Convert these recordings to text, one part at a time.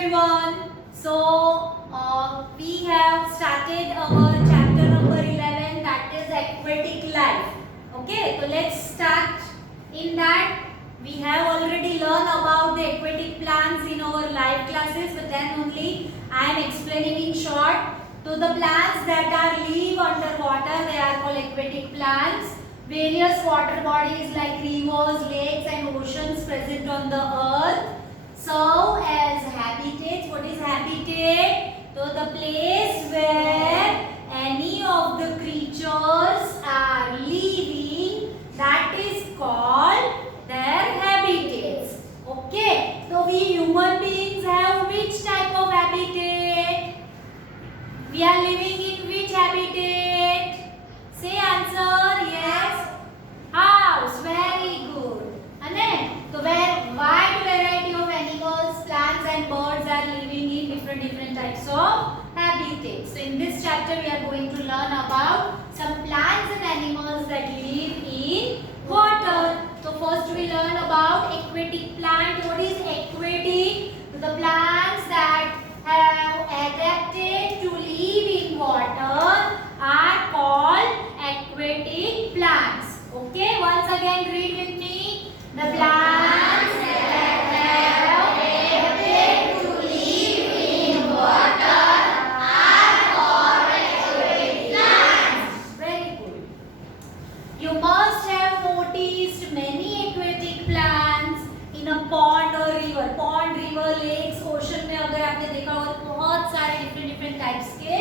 everyone. We have started our chapter number 11, that is aquatic life. Okay, so let's start. In that, we have already learned about the aquatic plants in our live classes, but then only I am explaining in short. So the plants that are live underwater, they are called aquatic plants. Various water bodies like rivers, lakes and oceans present on the earth serve as habitats. What is habitat? So the place where any of the creatures are living, that is called their habitats. Okay. So we human beings have which type of habitat? We are living in which habitat? Say answer. Yes. House. Very good. So where wide variety of animals, plants and birds are living in different types of habitats. So in this chapter we are going to learn about some plants and animals that live in water. So first we learn about aquatic plant. What is aquatic? The plants that have adapted to live in water are called aquatic plants. Okay, once again read with me. The plants that have adapted to live in water are called aquatic plants. Very good. You must have noticed many aquatic plants in a pond or river. Pond, river, lakes, ocean में अगर आपने देखा होगा तो बहुत सारे different types के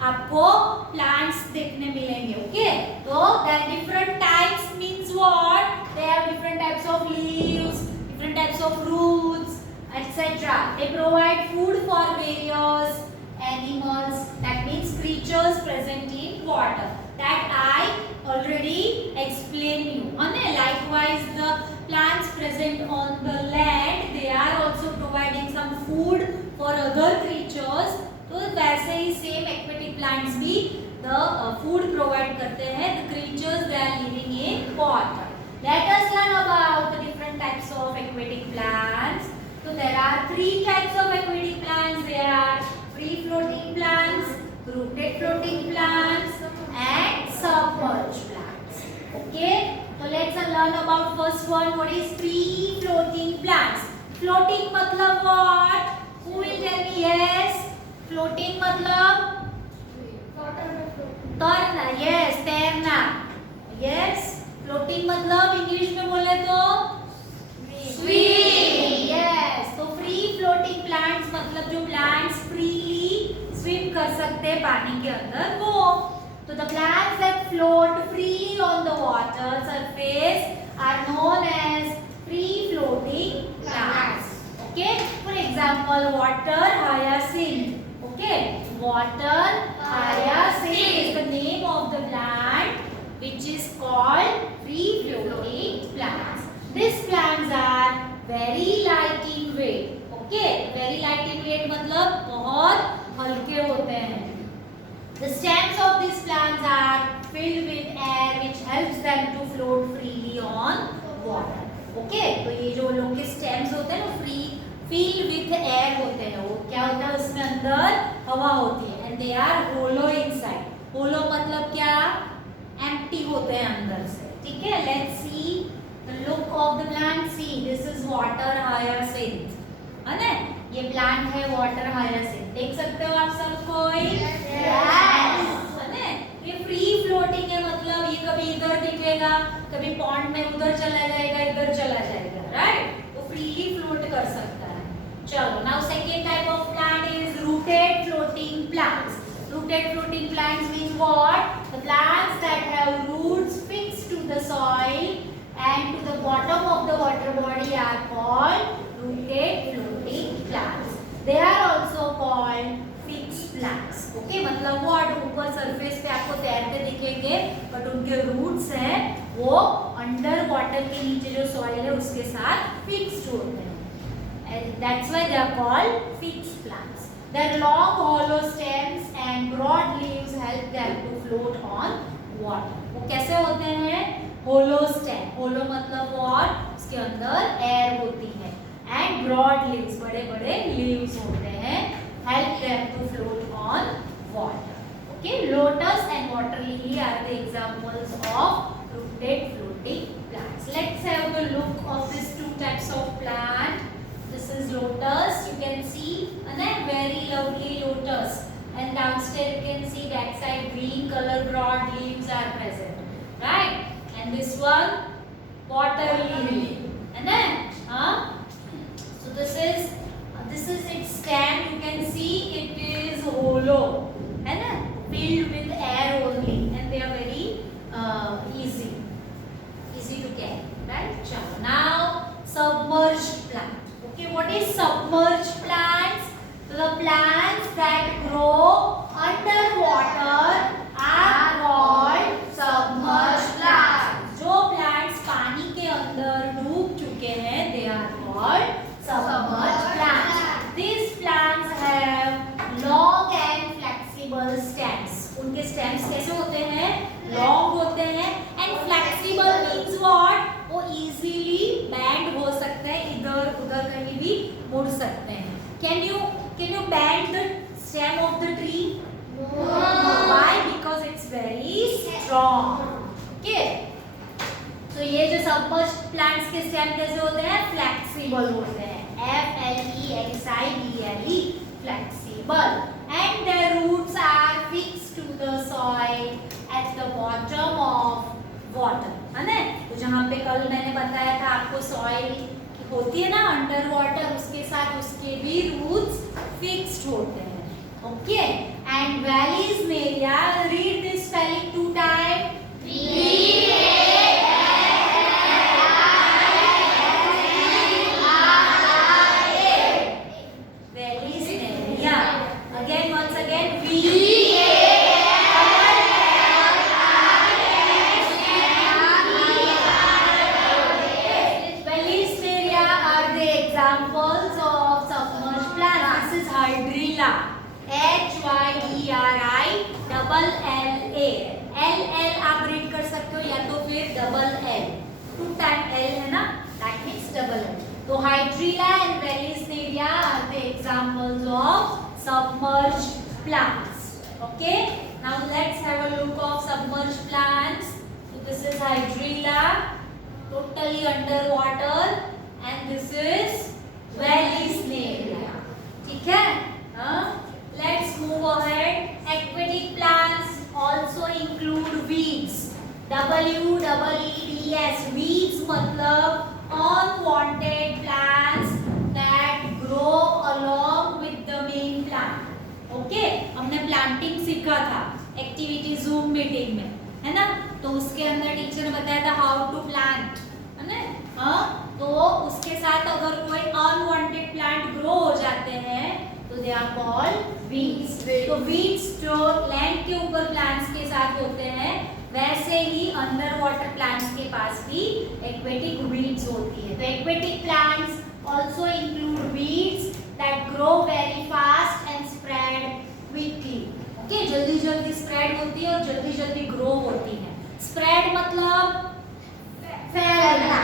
आपको plants देखने मिलेंगे. Okay? तो that different types means what? They have different types of leaves, different types of roots, etc. They provide food for various animals. That means creatures present in water. That I already explained you. And likewise, the plants present on the land, they are also providing some food for other creatures. तो वैसे ही same aquatic plants भी the food provide करते हैं the creatures they are living in water. Let us learn about the different types of aquatic plants. So there are three types of aquatic plants. There are free floating plants, rooted floating plants and submerged plants. Okay, so let's learn about first one. What is free floating plants? Floating मतलब what? Who will tell me? Yes. Floating मतलब तैरना. Yes, तैरना. Yes. Floating मतलब इंग्लिश में बोले तो swim. Yes. तो free floating plants मतलब जो plants freely swim कर सकते हैं पानी के अंदर वो. So the plants that float freely on the water surface are known as free floating plants. Okay. For example, water hyacinth. Okay, water hyacinth is the name of the plant which is called free floating plants. These plants are very light in weight. Okay, very light in weight मतलब बहुत हल्के होते हैं. The stems of these plants are filled with air which helps them to float freely on water. Okay, तो ये जो लोग के stems होते हैं वो free filled with air होते हैं. वो क्या होता है उसमें अंदर हवा होती है and they are hollow inside. Hollow मतलब क्या? Empty होते हैं अंदर से. ठीक है? Let's see the look of the plant. See, this is water hyacinth. है ना? ये plant है water hyacinth. देख सकते हो आप सब कोई? Yes. है ना? ये free floating है मतलब ये कभी इधर दिखेगा, कभी pond में उधर चला जाएगा, इधर चला जाएगा, right? तो freely float कर सकता है. चलो, now second type of plant is rooted floating plants. Rooted floating plants mean what? The plants that have roots fixed to the soil and to the bottom of the water body are called rooted floating plants. They are also called fixed plants. Okay, मतलब what? ऊपर surface पे आपको तैरते दिखेंगे, but उनके roots हैं वो under water के नीचे जो soil है उसके साथ fixed होते हैं. And that's why they are called fixed plants. Their long hollow stems and broad leaves help them to float on water. वो कैसे होते हैं? Hollow stem. Hollow मतलब what? उसके अंदर air होती है and broad leaves, बड़े बड़े leaves होते हैं, help them to float on water. Okay, lotus and water lily are the examples of rooted floating plants. Let's have a look of these two types of plant. This is lotus, you can see, and a very lovely lotus. And downstairs you can see that side green color broad leaves are present, right? And this one water lily, and then so this is its stem. You can see it is hollow and filled with air only, and they are very easy to carry, right? Now submerged plant. Okay, what is submerged plants? So the plants that grow underwater are called submerged plants. जो plants पानी के अंदर डूब चुके हैं, they are called submerged plants. These plants have long and flexible stems. उनके stems कैसे होते हैं? Long होते हैं. And flexible means what? वो easily bend हो सकते हैं, इधर उधर कहीं भी मुड़ सकते हैं. Can you bend the stem of the tree? No. Why? Because it's very strong. Okay. तो ये जो submerged plants के stem कैसे होते हैं? Flexible होते हैं. Flexibly, flexible. And their roots are fixed to the soil at the bottom of water. है ना? तो जहाँ पे कल मैंने बताया था आपको soil होती है ना अंडर वाटर, उसके साथ उसके भी रूट्स फिक्स्ड होते हैं. ओके, एंड वैलीज में area, read this spelling two time. Valleys में area, again once again, examples of submerged plants. This is hydrilla, HYDRILLA. LL आप रीड कर सकते हो या तो फिर डबल L, 2 टाइम L है ना, that means double L. तो hydrilla and Vallisneria are the examples of submerged plants. Okay, now let's have a look of submerged plants. So this is hydrilla, totally underwater, and this is Vallisneria. ठीक है? Let's move ahead. Aquatic plants also include weeds. WEEDS. Weeds मतलब unwanted plants that grow along with the main plant. Okay? हमने planting सीखा था activity zoom meeting में, है ना? तो उसके अंदर टीचर ने बताया था how to plant, है ना? तो उसके साथ अगर कोई अनवांटेड प्लांट ग्रो हो जाते हैं तो दे आर कॉल्ड वीड्स. तो वीड्स जो लैंड के ऊपर प्लांट्स के साथ होते हैं, वैसे ही अंडर वाटर प्लांट्स के पास भी एक्वेटिक वीड्स होती है. तो aquatic plants also include weeds that grow very fast and spread quickly. Okay, जल्दी जल्दी स्प्रेड होती है और जल्दी जल्दी ग्रो होती है. स्प्रेड मतलब फैलना.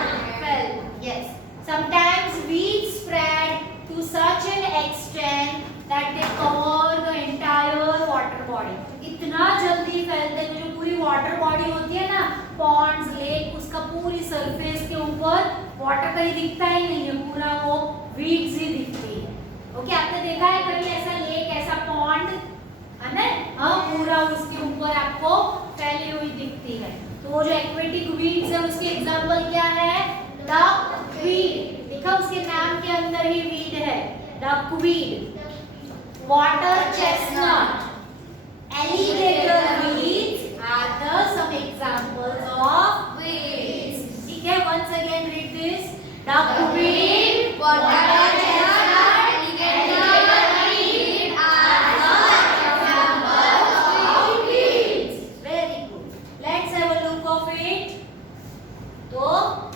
Yes. Sometimes weeds spread to such an extent that they cover the entire water body. इतना जल्दी फैलते हैं, जो पूरी वाटर बॉडी होती है ना, ponds, lake, उसका पूरी सरफेस के ऊपर वाटर कहीं दिखता ही नहीं है, पूरा वो weeds ही दिखती है. ओके, आपने देखा है कभी ऐसा लेक, ऐसा पॉन्ड, है ना? हाँ, पूरा उसके ऊपर आपको फैली हुई दिखती है. तो वो जो एक्वेटिक वीड्स है उसके एग्जांपल क्या है? डकवीड. देखा, उसके नाम के अंदर ही वीड है. Duckweed, water chestnut, alligator weeds are the some examples of weeds. ठीक है, once again read this. Duckweed, water chestnut, alligator weed are the examples of weeds. Very good. Let's have a look of it. So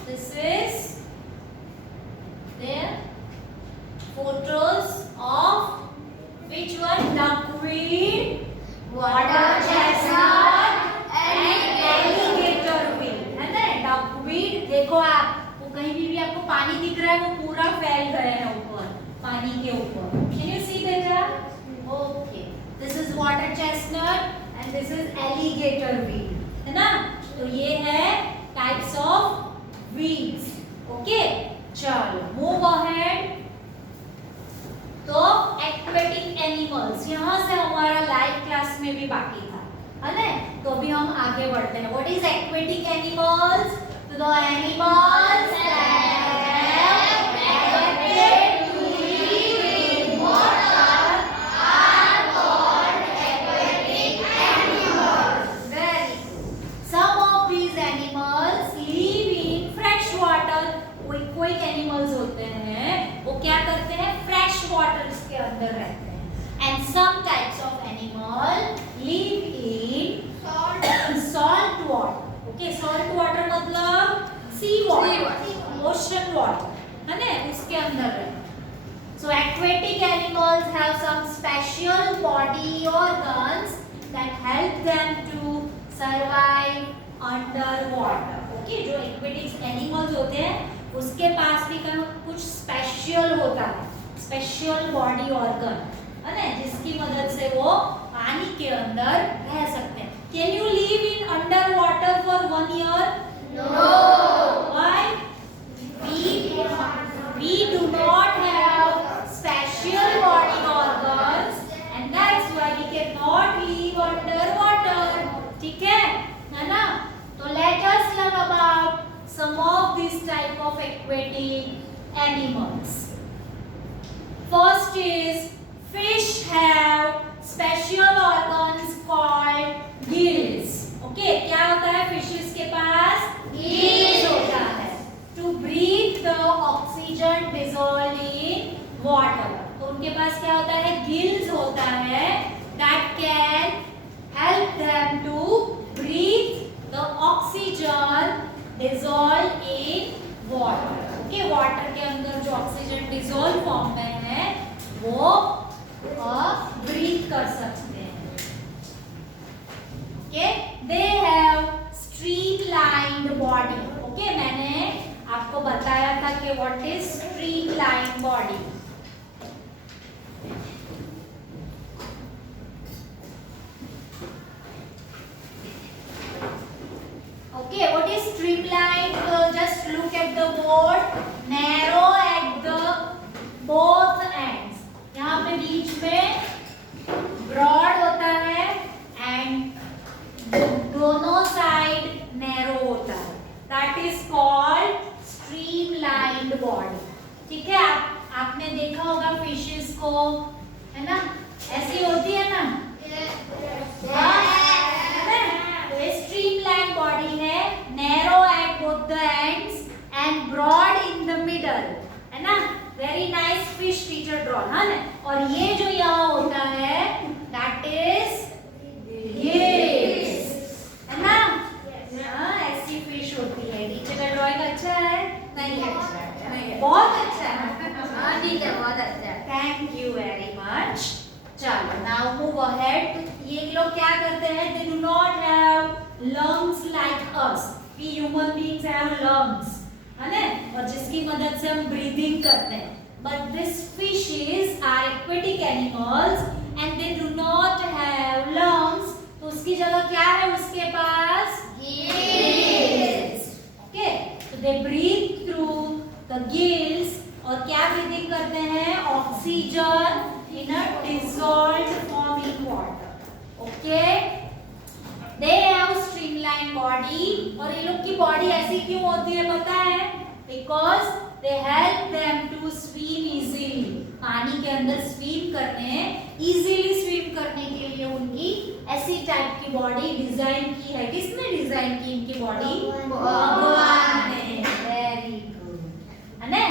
this is their photos of which one? Duckweed, water chestnut and alligator weed. है ना? duckweed देखो आप, वो कहीं भी आपको पानी दिख रहा है वो पूरा फैल गया है ऊपर, पानी के ऊपर। कैन यू सी बेटा? Okay, this is water chestnut and this is alligator weed, है ना? तो ये है टाइप्स ऑफ वीड्स। ओके, चलो मूव अहेड। तो एक्वेटिक एनिमल्स यहाँ से हमारा लाइव क्लास में भी बाकी था, है ना? तो अभी हम आगे बढ़ते हैं। What is aquatic animals? तो द एनिमल्स कोई एनिमल्स होते हैं वो क्या करते हैं, फ्रेश वाटर्स के अंदर रहते हैं। And some types of animal live in salt water. Okay, salt water मतलब सी वाटर, ओशन वाटर, है ना? उसके अंदर रहते हैं। So aquatic animals have some special body organs that help them to survive under water. Okay, जो aquatic animals होते हैं उसके पास भी कुछ स्पेशल होता है, स्पेशल बॉडी ऑर्गन, है ना, जिसकी मदद से वो पानी के अंदर रह सकते हैं। Can you live in under water for 1 year? No. Why? We do not have special body organs and that's why we cannot live under water. ठीक है ना? तो let us learn about some of these type of aquatic animals. First is fish have special organs called gills. Okay, क्या होता है fishes के पास? Gills होता है to breathe the oxygen dissolved in water. तो उनके पास क्या होता है? Gills होता है that can help them to breathe the oxygen dissolve in water. Okay, water के अंदर जो ऑक्सीजन डिसॉल्व फॉर्म में है वो ब्रीथ कर सकते हैं। Okay, they have streamlined body. Okay, मैंने आपको बताया था कि what is streamlined body. Okay, what is streamlined? Just look at the board. Narrow at the both ends. यहाँ पे बीच में broad होता है and दोनों साइड narrow होता है. That is called streamlined body. ठीक है? आपने देखा होगा फिशेस को, है ना? ऐसी होती है ना? Streamlined body है, narrow at both the ends and broad in the middle, है ना? Very nice fish teacher drawn, है ना? और ये जो यहाँ होता है that is gills, है ना? हाँ, ऐसी fish होती है। टीचर का ड्राइंग अच्छा है? नहीं अच्छा है, बहुत अच्छा है। हाँ ठीक है, बहुत अच्छा है। Thank you very much. चलो, now move ahead. ये लोग क्या करते हैं? They do not have lungs like us. We human beings have lungs, है ना? और जिसकी मदद से हम breathing करते हैं. But these fishes are aquatic animals and they do not have lungs. तो उसकी जगह क्या है उसके पास? Gills. Okay, so they breathe through the gills. और क्या breathing करते हैं? Oxygen in a dissolved form in water. Okay, they have streamlined body. और ये लोग की बॉडी ऐसी क्यों होती है पता है? Because they help them to swim easily. पानी के अंदर swim करने, easily swim करने के लिए उनकी ऐसी टाइप की बॉडी डिजाइन की है। किसने डिजाइन की इनकी बॉडी? भगवान ने। वेरी गुड, है ना?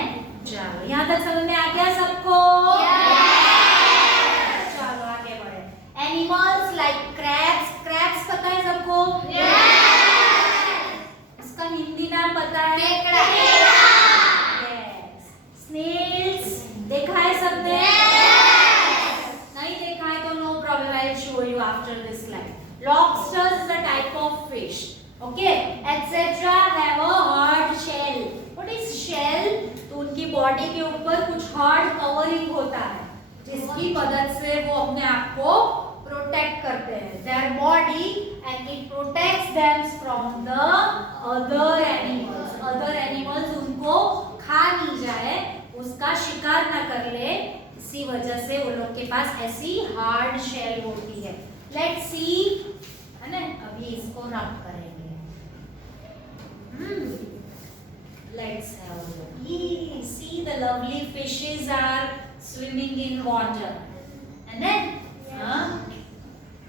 चलो, यहाँ तक समझ में आ गया सबको? चलो आगे बढ़े। Animals like crabs. Crabs पता है सबको? उसका हिंदी नाम पता है? केकड़ा। Snails देखा है सबने? नहीं देखा है तो no problem, I will show you after this slide. Lobsters is a type of fish. Okay, etc. have a hard shell. What is shell? तो उनकी बॉडी के ऊपर कुछ हार्ड कवरिंग होता है जिसकी मदद से वो अपने आप को प्रोटेक्ट करते हैं, there body, and it protects them from the other animals. Other animals उनको खा नहीं जाए, उसका शिकार ना कर ले, इसी वजह से वो लोग के पास ऐसी हार्ड शेल होती है। लेट्स सी, है ना, अभी इसको रब करेंगे। Let's have a look. Yee, see the lovely fishes are swimming in water. And then,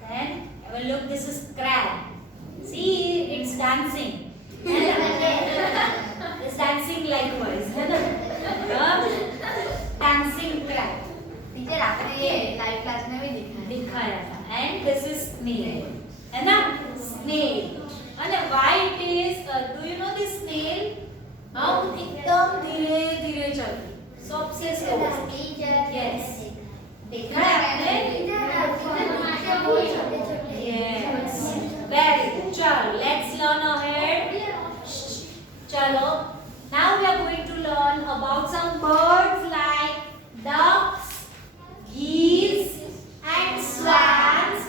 then have a look. This is crab. See, it's dancing. It's dancing likewise. Dancing crab. Teacher आपने ये live class में भी दिखाया था. And this is snail. है ना? Snail. And why it is? Do you know this snail? हम एकदम धीरे धीरे चलती, सबसे स्लो। यस, देखा है आपने? Yes, very good. चलो, लेट्स लर्न अहेड। चलो, now we are going to learn about some birds like ducks, geese and swans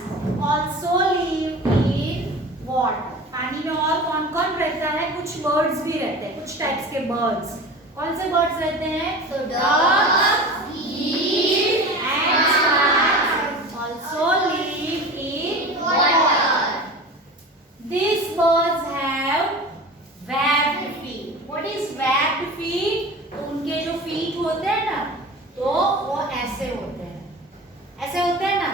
also live in water. पानी में और कौन कौन रहता है? कुछ बर्ड्स भी रहते हैं, कुछ टाइप्स के बर्ड्स। कौन से बर्ड्स रहते हैं? Ducks, geese and swans also live in water. These birds have webbed feet. What is webbed feet? तो उनके जो feet होते हैं ना, तो वो ऐसे होते हैं, ऐसे होते हैं ना?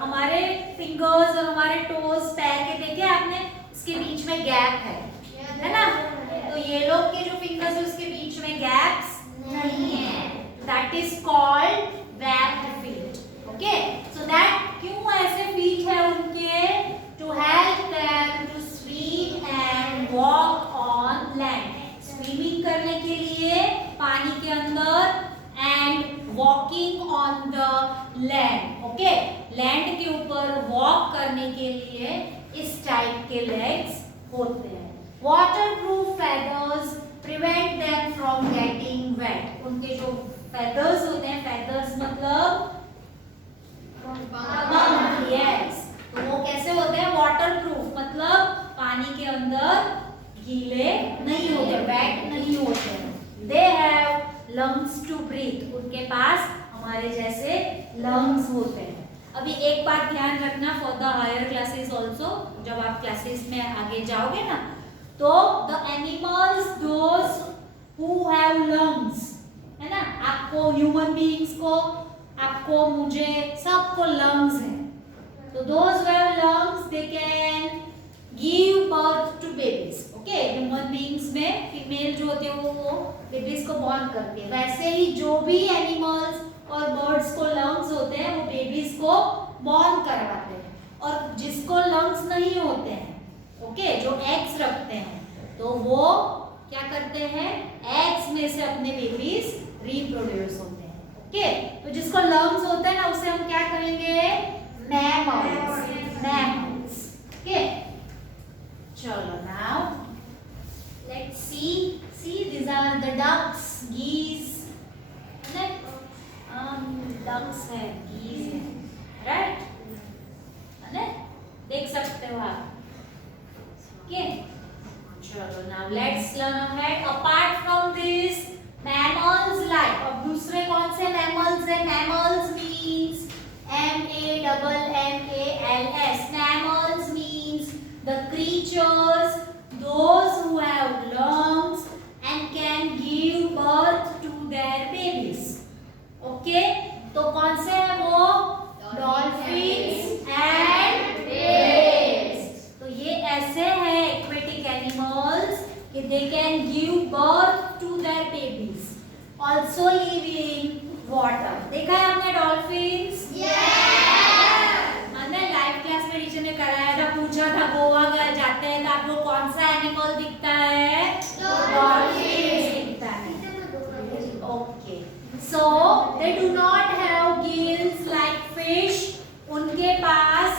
हमारे फिंगर्स और हमारे टोज, पैर के देखे आपने, इसके बीच में गैप है ना? तो ये लोग के जो फिंगर्स है उसके बीच में गैप्स नहीं है, that is called webbed feet. Okay, so that क्यों ऐसे फीट है उनके? To help them to swim and walk on land, swimming करने के लिए पानी के अंदर, and walking on the land. Okay, land के ऊपर वॉक करने के लिए इस टाइप के लेग्स होते हैं। Waterproof feathers prevent them from getting wait. उनके जो फेदर्स होते हैं, फेदर्स मतलब पंख, यस, तो वो कैसे होते हैं? वाटरप्रूफ, मतलब पानी के अंदर गीले नहीं होते, वेट नहीं होते। They have lungs to breathe, उनके पास हमारे जैसे लंग्स होते हैं। अभी एक बात ध्यान रखना for the higher classes also, जब आप क्लासेस में आगे जाओगे ना, तो the animals those who have lungs, है ना, आपको ह्यूमन बीइंग्स को, आपको, मुझे, सबको लंग्स है। तो those who have lungs they can give birth to babies. Okay, human beings में फीमेल जो होती है वो बेबीज को बॉर्न करती है। वैसे ही जो भी एनिमल्स और बर्ड्स को लंग्स होते हैं वो बेबीज को बॉर्न करवाते हैं। और जिसको लंग्स नहीं होते हैं, ओके, जो एग्स रखते हैं, तो वो क्या करते हैं? एग्स में से अपने बेबीज रिप्रोड्यूस होते हैं। ओके, तो जिसको लंग्स होते हैं ना, उसे हम क्या करेंगे? Mammals, mammals. ओके, चलो, now let's see these are the ducks, geese, ducks है, geese है, right? है, देख सकते हो आप। ओके, चलो, now let's learn ahead. Apart from this, mammals like, अब दूसरे कौन से mammals है? Mammals means MAMMALS. Mammals means the creatures, those who have lungs and can give birth to their babies. Okay, तो कौन से हैं वो? Dolphins and whales. तो ये ऐसे हैं aquatic animals कि they can give birth to their babies. Also live in water. देखा है आपने dolphins? हमने लाइव क्लास में टीचर ने कराया था, पूछा था गोवा गए जाते हैं तो आपको कौन सा एनिमल दिखता है? डॉल्फिन दिखता है। ओके, सो they do not have gills like fish. उनके पास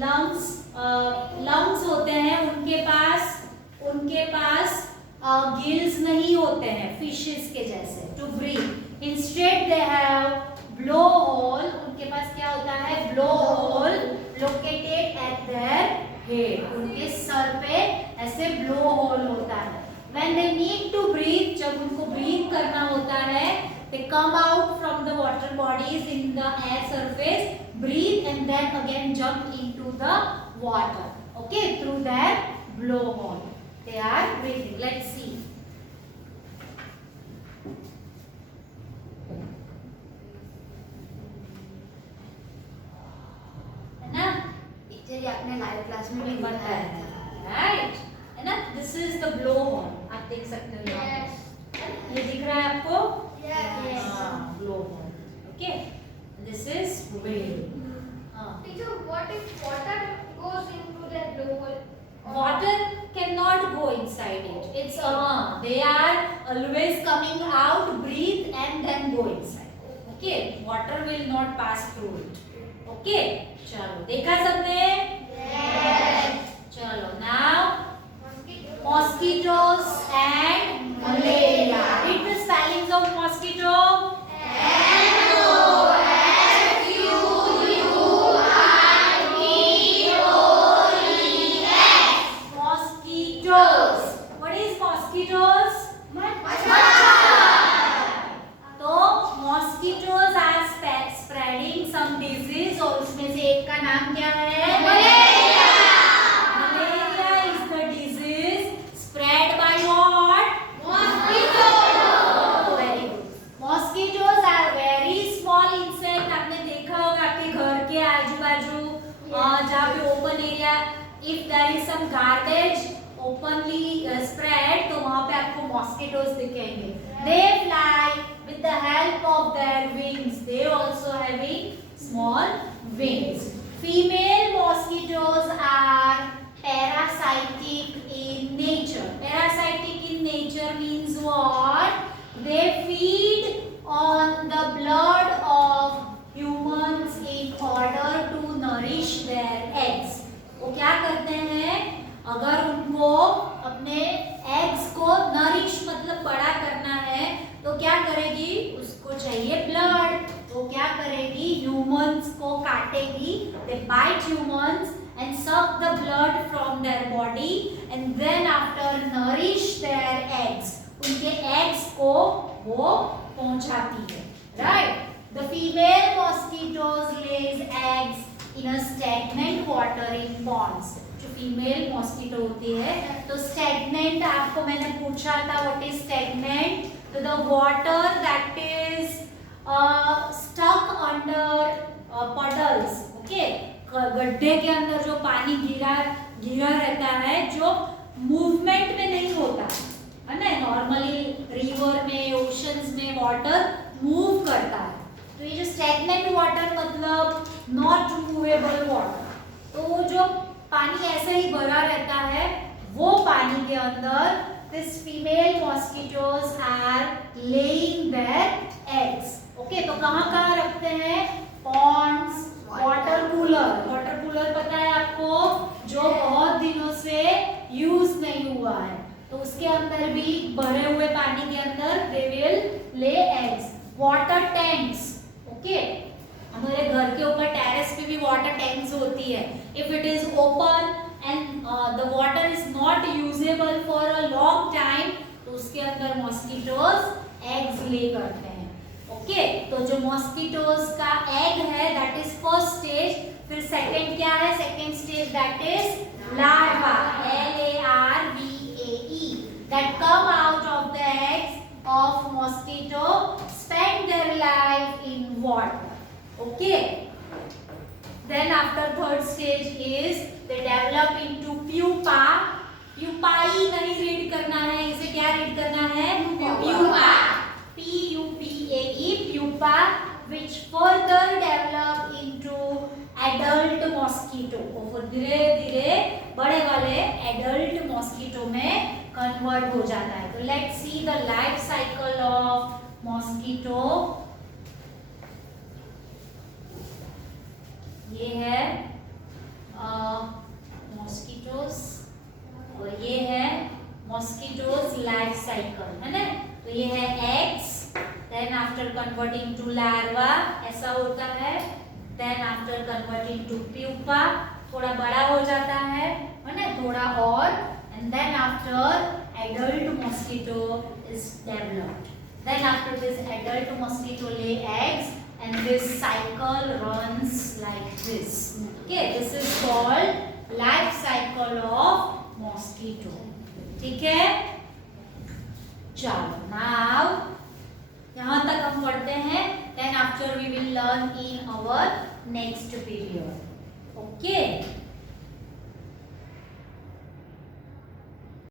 लंग्स होते हैं, उनके पास गिल गिल्स नहीं होते हैं फिशेस के जैसे to breathe. Instead they have blow hole, उनके पास क्या होता है blow hole located at their head, उनके सर पे ऐसे ब्लो होल होता है। When they need to breathe, जब उनको ब्रीथ करना होता है, they come out from the water bodies in the air surface, breathe and then again jump into the water. Okay, through their blowhole. They are breathing. Let's see. है ना? टीचर ये आपने live class में भी बताया बताया था। राइट है ना? This is the blow hole, आप देख सकते हो यहाँ पे। ये दिख रहा है आपको? Blow hole. Okay, this is whale. Teacher, what if water goes into that blowhole? Water cannot go inside it. It's they are always coming out, breathe and then go inside. Okay, water will not pass through it. Okay, चलो देखा सबने? चलो now mosquitoes and malaria. Read the spellings of mosquito. Mosquitoes. What is mosquitoes? तो mosquitoes are spreading some disease और उसमें से एक का नाम क्या है? Malaria. Malaria is the disease spread by what? Mosquitoes. Very good. Mosquitoes are very small insect. आपने देखा होगा आपके घर के आजू बाजू जहाँ पे open area, if there is some garbage openly spread, तो वहाँ पे आपको mosquitoes दिखेंगे. They fly with the help of their wings. They also having small wings. Female mosquitoes are parasitic in nature. Parasitic in nature means what? They feed on the blood of humans in order to nourish their eggs. वो क्या करते हैं, अगर उनको अपने एग्स को नरिश मतलब बड़ा करना है तो क्या करेगी, उसको चाहिए ब्लड, तो क्या करेगी ह्यूमंस को काटेगी. They bite humans and suck the blood from their body and then after nourish their eggs, उनके एग्स को वो पहुंचाती है. Right. The female mosquitoes lays eggs in a stagnant water in ponds. जो फीमेल मॉस्किटो होती है तो stagnant, आपको मैंने पूछा था what is stagnant, तो the water that is stuck under puddles. Okay, गड्ढे के अंदर जो पानी गिरा रहता है जो मूवमेंट में नहीं होता है ना. नॉर्मली रिवर में ओशंस में वाटर मूव करता है, तो ये जो स्टैग्नेंट वाटर मतलब नॉट मूवेबल वाटर, तो जो पानी ऐसे ही भरा रहता है वो पानी के अंदर this female mosquitoes are laying their eggs. Okay, तो कहाँ रखते हैं? Ponds, water cooler. Water cooler पता है आपको, जो बहुत दिनों से यूज नहीं हुआ है, तो उसके अंदर भी भरे हुए पानी के अंदर they will lay eggs. Water tanks. Okay, हमारे घर के ऊपर टेरेस पे भी वाटर टैंक्स होती है. If it is open and the water is not usable for a long time, तो उसके अंदर मॉस्किटोज एग्स ले करते हैं. ओके, तो जो मॉस्किटोज का एग है दैट इज फर्स्ट स्टेज. फिर सेकंड क्या है? Second stage that is larva, LARVAE, that come out of the eggs of mosquito, spend their life in water. Okay, then after third stage is they develop into pupa. pupae नहीं रीड करना है, इसे क्या रीड करना है? pupa, PUPAE, pupa, which further develop into adult mosquito. और धीरे धीरे बड़े वाले adult mosquito में कन्वर्ट हो जाता है. तो let's see the life cycle of mosquito. ये है मॉस्किटोस और ये है मॉस्किटोज लाइफ साइकिल है ना। तो ये है eggs, then after converting to larva ऐसा होता है, then after converting to pupa थोड़ा बड़ा हो जाता है ना, थोड़ा और, and then after adult mosquito is developed. Then after this adult mosquito lay eggs and this cycle runs like this. Okay, this is called life cycle of mosquito. ठीक है, चलो नाउ यहाँ तक हम पढ़ते हैं, then after we will learn in our next period. Okay.